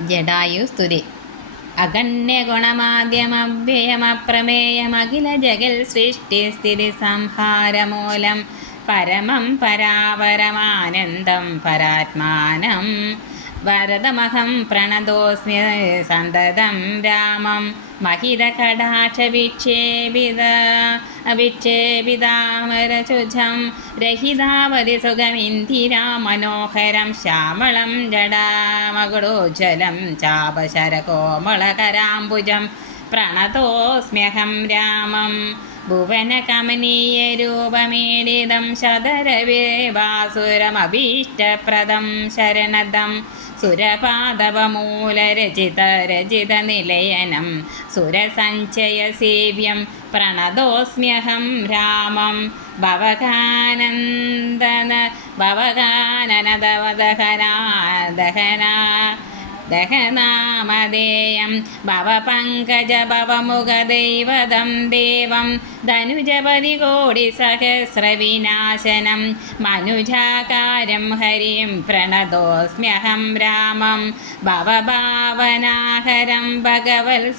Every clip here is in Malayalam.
ജഡായുസ്തുതി. അഗണ്യഗുണമാദ്യമവ്യയമപ്രമേയമഖില ജഗൽ സൃഷ്ടിസ്ഥിതി സംഹാരമൂലം പരമം പരാപരമാനന്ദം പരാത്മാനം. വരദമഹം പ്രണതോസ്മി സന്തതം രാമം महितकटाक्षविक्षेपित विक्षेपितामरशुझं रहितावधि सुखमिन्दिरा मनोहरं श्यामलं जडामगुडोज्ज्वलं चापशरकोमलकराम्बुजं प्रणतोऽस्म्यहं रामं भुवनकमनीयरूपमेडिदं സുരപാദവമൂലരചിത രചിത നിലയനം സുരസഞ്ചയസേവ്യം പ്രണതോസ്മ്യഹം രാമം. ഭവകാനന്ദന ഭവകാനനദവദഹനാ ദഹനാ ദഹനാമധേയം ഭവപങ്കജ ഭവമുഖദൈവതം ദേവം ധനുജപതി കോടി സഹസ്രവിനാശനം മനുജാകാരം ഹരിം പ്രണതോസ്മ്യഹം രാമം ഭവഭാവനാഹരം ഭഗവത്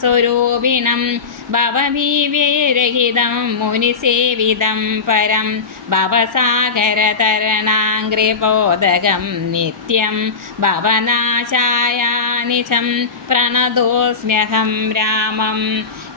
സ്വരൂപിണം ഭവഭീവ്യരഹിതം മുനിസേവിതം പരം ഭവസാഗരതരണാംഗ്രിബോധകം നിത്യം ഭവനാശായ നിശം പ്രണതോസ്മ്യഹം രാമം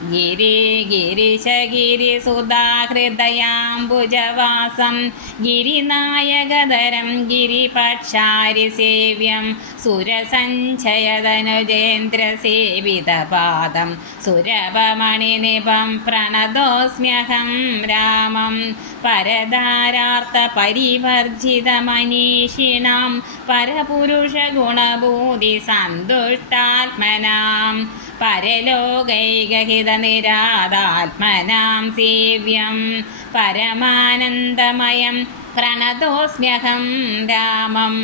ഗിരി ഗിരിശഗിരിസുധാഹൃദയാംബുജവാസം ഗിരിനായകധരം ഗിരിപക്ഷാരിസേവ്യം സുരസഞ്ചയതനുജേന്ദ്രസേവിതപാദം സുരഭമണിനിപം പ്രണതോസ്മ്യഹം രാമം പരധാരാർത്ഥപരിവർജിതമനീഷിണാം പരപുരുഷഗുണഭൂതി സന്തുഷ്ടാത്മനാം പരലോകൈകഹിതനിരാതാത്മനാം സേവ്യം. പരമാനന്ദമയം പ്രണതോസ്മ്യഹം രാമം.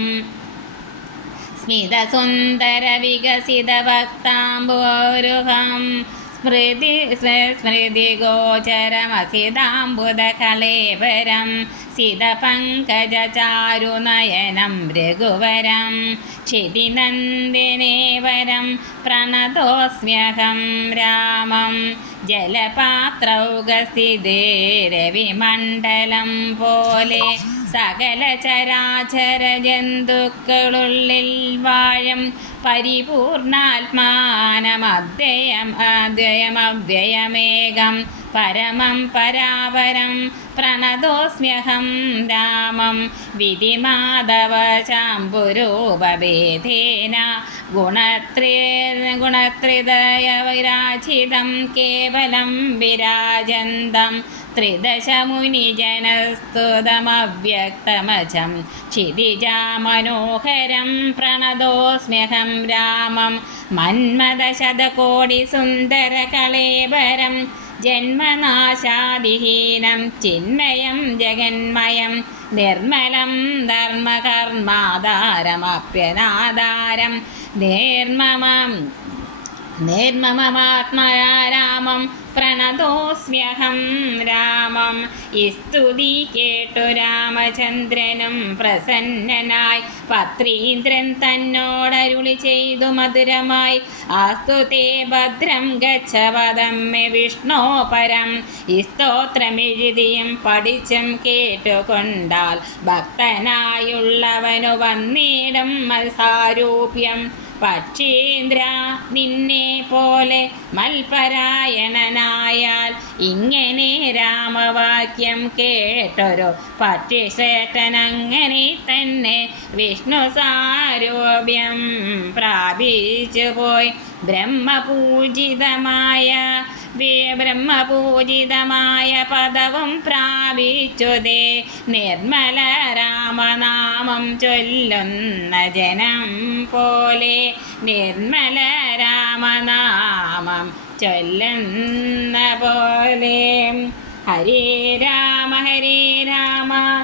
സ്മിതസുന്ദരവികസിതഭക്താംബോരുഹം സ്മൃതി സ്മൃതി സ്മൃതിഗോചരമസിതാംബുദകളേവരം സിതപങ്കജചാരുനയനം രഘുവരം. ക്ഷിതിനന്ദിനേവരം പ്രണതോസ്മ്യഹം രാമം. ജലപാത്രൗകസ്ഥിതേ രവിമണ്ഡലം പോലെ സകല ചരാചര ജന്തുക്കളുള്ളിൽ വാഴും പരിപൂർണാത്മാനമദ്വയം അദ്വയമവ്യയമേകം പരമം പരാപരം പ്രണതോസ്മ്യഹം രാമം വിധിമാധവ ശാംബുരൂപഭേദേന ഗുണത്രേ ഗുണത്രിതയ വിരാജിതം കേവലം വിരാജന്തം ത്രിദശമുനിജനസ്തുതമവ്യക്തമജം ക്ഷിതിജാമനോഹരം പ്രണതോസ്മ്യഹം രാമം മന്മദശതകോടിസുന്ദരകളേബരം ജന്മനാശാദിഹീനം ചിന്മയം ജഗന്മയം നിർമ്മലം ധർമ്മകർമാധാരമപ്യനാധാരം നേർമമം രാമം പ്രണതോസ്മ്യഹം രാമം. ഇസ്തുതി സ്തുതി കേട്ടു രാമചന്ദ്രനും പ്രസന്നനായി. പത്രീന്ദ്രൻ തന്നോടരുളി ചെയ്തു മധുരമായി. ആസ്തുതേ ഭദ്രം ഗച്ഛപദം മേ വിഷ്ണോ പരം സ്തോത്രമെഴുതിയും പഠിച്ചും കേട്ടുകൊണ്ടാൽ ഭക്തനായുള്ളവനു വന്നിടും മത്സാരൂപ്യം. പക്ഷീന്ദ്ര നിന്നെ പോലെ മൽപരായണനായാൽ ഇങ്ങനെ രാമവാക്യം കേട്ടൊരു അങ്ങനെ തന്നെ വിഷ്ണു സാരോപ്യം പ്രാപിച്ചു പോയി ബ്രഹ്മപൂജിതമായ ബ്രഹ്മപൂജിതമായ പദവും പ്രാപിച്ചുതേ. നിർമ്മല രാമനാമം ചൊല്ലുന്ന ജനം പോലെ നിർമ്മല രാമനാമം ചൊല്ലുന്ന പോലെ. ഹരേ രാമ ഹരേ രാമ.